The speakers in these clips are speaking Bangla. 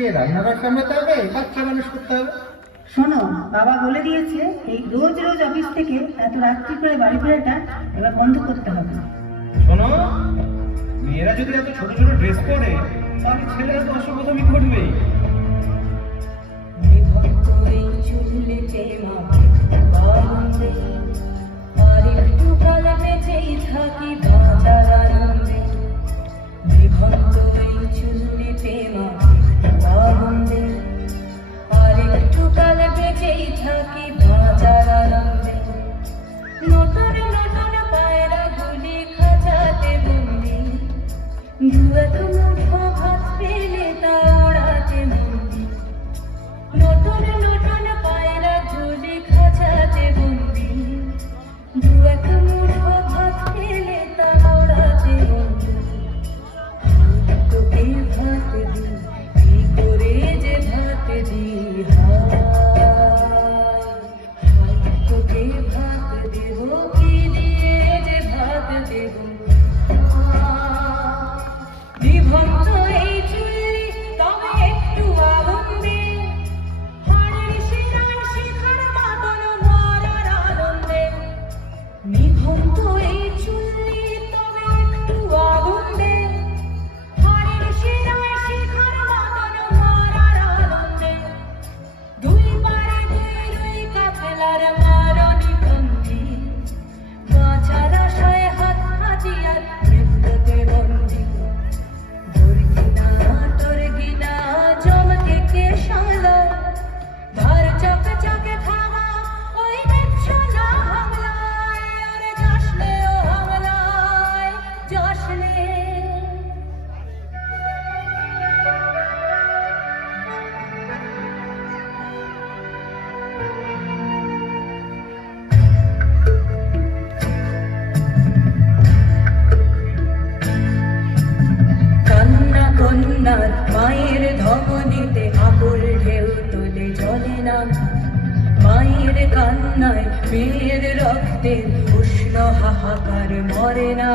গিয়ে রান্নাঘর সামলাতে হবে, বাচ্চা মানুষ করতে হবে। শোনো, বাবা বলে দিয়েছে এই রোজ রোজ অফিস থেকে এত রাত্রি করে বাড়ি ফেরাটা এবার বন্ধ করতে হবে। শোনো, মেয়েরা যদি এত ছোট ছোট ড্রেস পরে তাহলে ছেলেরা তো অসভ্যতামি করবেই। মায়ের ধমনীতে আকুল ঢেউ তোলে জলে না, মায়ের কান্নায় মেয়ের রক্তে উষ্ণ হাহাকার মরে না।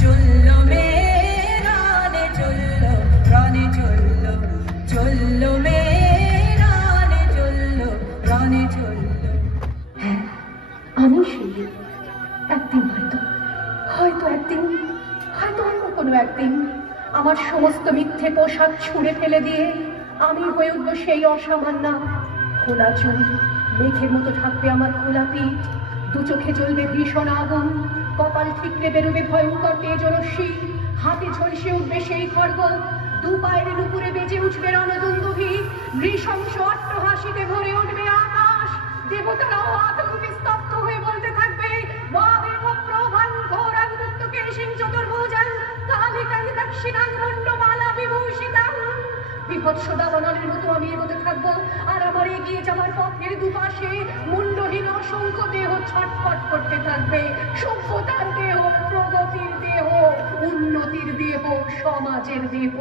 চলল মেয়েরানে চলল প্রাণে চলল, চলল মেয়েরানে চলল প্রাণে চলল। হ্যাঁ, আমি সেই একদিন হয়তো অন্য কোনো একদিন আমার সমস্ত মিথ্যে পোশাক ছুঁড়ে ফেলে দিয়ে আমি হয়ে উঠবো সেই অসামান্যা। খোলা চুল, মেঘের মতো থাকবে আমার খোলা পিঠ, দু চোখে জ্বলবে ভীষণ আগুন, কপাল ঠিকরে বেরোবে ভয়ঙ্কর তেজরশ্মি, হাতে ঝলসে উঠবে সেই খড়গ, দু পায়ের নুপুরে বেজে উঠবে রণদুন্দুভি, নৃশংস অট্টহাসিতে ভরে উঠবে আকাশ। দেবতারাও আতঙ্কে স্তব্ধ হয়ে বলতে থাকবে, মহাদেব প্রভান ঘোরাং মুক্তকেশিং চতুর্ভুজাং কালিকাং দক্ষিণাং মুন্ডমালা বিভূষিতাং। বিভৎস দাবানলের মতো আমি এগোতে থাকবো, আর আমার এগিয়ে যাওয়ার পথের দুপাশে মুন্ডহীন অসংখ্য দেহ ছটফট করতে থাকবে। সভ্যতার দেহ, প্রগতির দেহ, উন্নতির দেহ, সমাজের দেহ।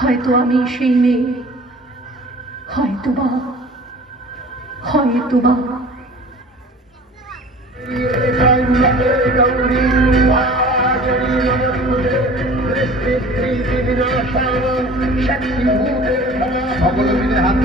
হয়তো আমি সেই মেয়ে, হয়তোবা সকল মিলে হাত